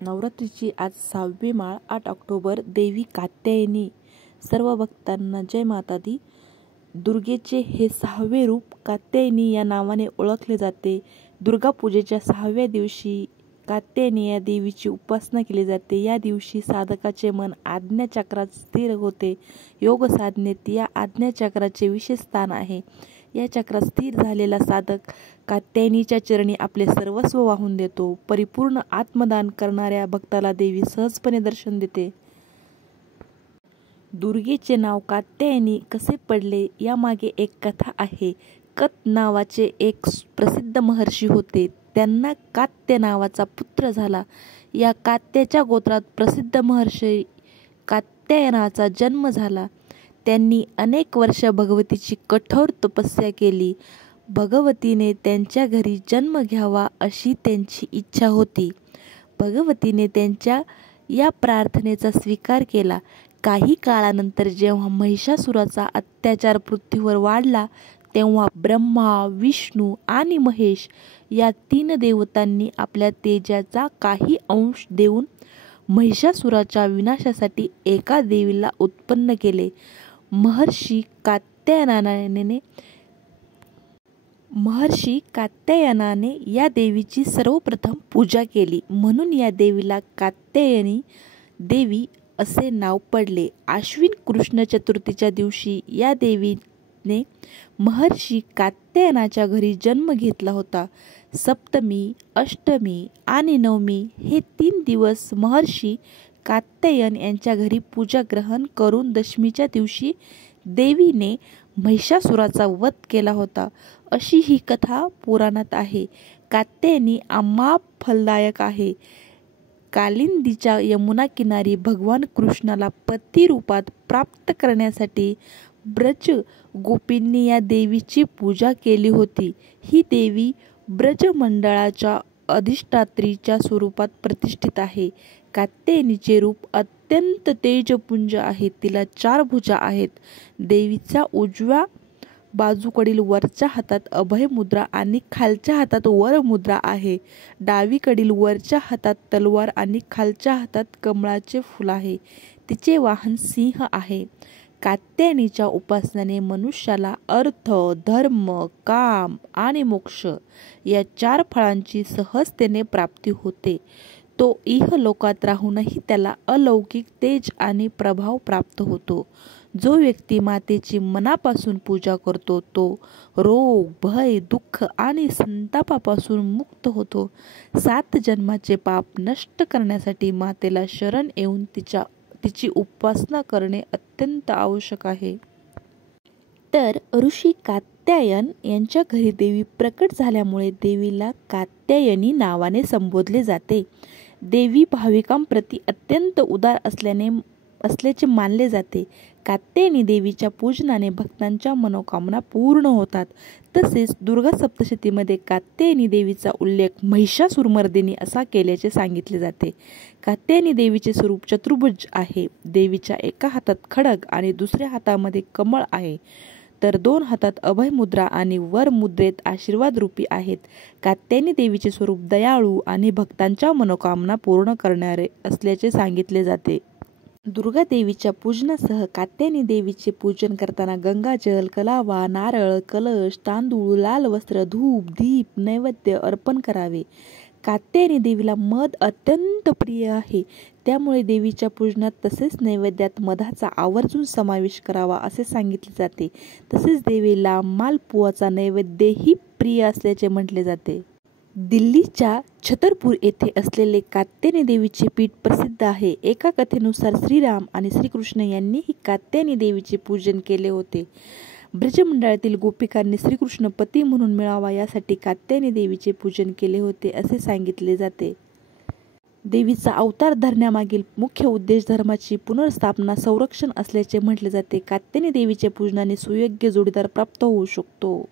नवरात्रीची आज 6वी माळ 8 ऑक्टोबर. देवी कात्यायनी. सर्व भक्तांना जय माता दी. दुर्गेचे हे 6वे रूप कात्यायनी या नावाने ओळखले जाते. दुर्गा पूजेच्या 6व्या दिवशी कात्यायनी या देवीची उपासना केली जाते. या दिवशी साधकाचे मन आज्ञाचक्रात स्थिर होते. योग साधनेत या आज्ञाचक्राचे विशेष स्थान आहे. या चक्रात स्थिर झालेला साधक कात्यायनीच्या चरणी आपले सर्वस्व वाहून देतो. परिपूर्ण आत्मदान करणाऱ्या भक्ताला देवी सहजपणे दर्शन देते. दुर्गेचे नाव कात्यायनी कसे पडले यामागे एक कथा आहे. कत नावाचे एक प्रसिद्ध महर्षी होते. त्यांना कात्य नावाचा पुत्र झाला. या कात्याच्या गोत्रात प्रसिद्ध महर्षी कात्यायनाचा जन्म झाला. त्यांनी अनेक वर्ष भगवतीची कठोर तपस्या केली. भगवतीने त्यांच्या घरी जन्म घ्यावा अशी त्यांची इच्छा होती. भगवतीने त्यांच्या या प्रार्थनेचा स्वीकार केला. काही काळानंतर जेव्हा महिषासुराचा अत्याचार पृथ्वीवर वाढला तेव्हा ब्रह्मा, विष्णू आणि महेश या 3 देवतांनी आपल्या तेजाचा काही अंश देऊन महिषासुराच्या विनाशासाठी एका देवीला उत्पन्न केले. महर्षी कात्यायनाने या देवीची सर्वप्रथम पूजा केली. म्हणून या देवीला कात्यायनी देवी असे नाव पडले. आश्विन कृष्ण चतुर्थीच्या दिवशी या देवीने महर्षी कात्यायनाच्या घरी जन्म घेतला होता. सप्तमी, अष्टमी आणि नवमी हे 3 दिवस महर्षी कात्यायन यांच्या घरी पूजा ग्रहण करून दशमीच्या दिवशी देवीने महिषासुराचा वध केला होता, अशी ही कथा पुराणात आहे. कात्यायनी अमाप फलदायक आहे. कालिंदीच्या यमुना किनारी भगवान कृष्णाला पती रूपात प्राप्त करण्यासाठी ब्रज गोपींनी या देवीची पूजा केली होती. ही देवी ब्रजमंडळाच्या अधिष्ठात्रीच्या स्वरूपात प्रतिष्ठित आहे. कात्यायनीचे रूप अत्यंत तेजपुंज आहे. तिला 4 भुजा आहेत. देवीच्या उजव्या बाजूकडील वरच्या हातात अभय मुद्रा आणि खालच्या हातात वर मुद्रा आहे. डावीकडील वरच्या हातात तलवार आणि खालच्या हातात कमळाचे फूल आहे. तिचे वाहन सिंह आहे. कात्यायनीच्या उपासनेने मनुष्याला अर्थ, धर्म, काम आणि मोक्ष या 4 फळांची सहजतेने प्राप्ती होते. तो इहलोकात राहूनही त्याला अलौकिक तेज आणि प्रभाव प्राप्त होतो. जो व्यक्ती मातेची मनापासून पूजा करतो तो रोग, भय, दुःख आणि संतापापासून मुक्त होतो. 7 जन्माचे पाप नष्ट करण्यासाठी मातेला शरण येऊन तिची उपासना करणे अत्यंत आवश्यक आहे. तर ऋषी कात्यायन यांच्या घरी देवी प्रकट झाल्यामुळे देवीला कात्यायनी नावाने संबोधले जाते. देवी भाविकांप्रती अत्यंत उदार असल्याचे मानले जाते. कात्यायनी देवीच्या पूजनाने भक्तांच्या मनोकामना पूर्ण होतात. तसेच दुर्गा सप्तशतीमध्ये कात्यायनी देवीचा उल्लेख महिषासुरमर्दिनी असा केल्याचे सांगितले जाते. कात्यायनी देवीचे स्वरूप चतुर्भुज आहे. देवीच्या एका हातात खड्ग आणि दुसऱ्या हातामध्ये कमळ आहे, तर 2 हातात अभय मुद्रा आणि वर मुद्रेत आशीर्वाद रूपी आहेत. कात्यायनी देवीचे स्वरूप दयाळू आणि भक्तांच्या मनोकामना पूर्ण करणारे असल्याचे सांगितले जाते. दुर्गा देवीच्या पूजनासह कात्यायनी देवीचे पूजन करताना गंगाजल, कलावा, नारळ, कलश, तांदूळ, लाल वस्त्र, धूप, दीप, नैवेद्य अर्पण करावे. कात्यायनी देवीला मध अत्यंत प्रिय आहे. त्यामुळे देवीच्या पूजनात तसेच नैवेद्यात मधाचा आवर्जून समावेश करावा असे सांगितले जाते. तसेच देवीला मालपुआचा नैवेद्यही प्रिय असल्याचे म्हटले जाते. दिल्लीच्या छतरपूर येथे असलेले कात्यायनी देवीचे पीठ प्रसिद्ध आहे. एका कथेनुसार श्रीराम आणि श्रीकृष्ण यांनीही कात्यायनी देवीचे पूजन केले होते. ब्रजमंडळातील गोपिकांनी श्रीकृष्ण पती म्हणून मिळावा यासाठी कात्यायनी देवीचे पूजन केले होते असे सांगितले जाते. देवीचा अवतार धरण्यामागील मुख्य उद्देश धर्माची पुनर्स्थापना, संरक्षण असल्याचे म्हटले जाते. कात्यायनी देवीच्या पूजनाने सुयोग्य जोडीदार प्राप्त होऊ शकतो.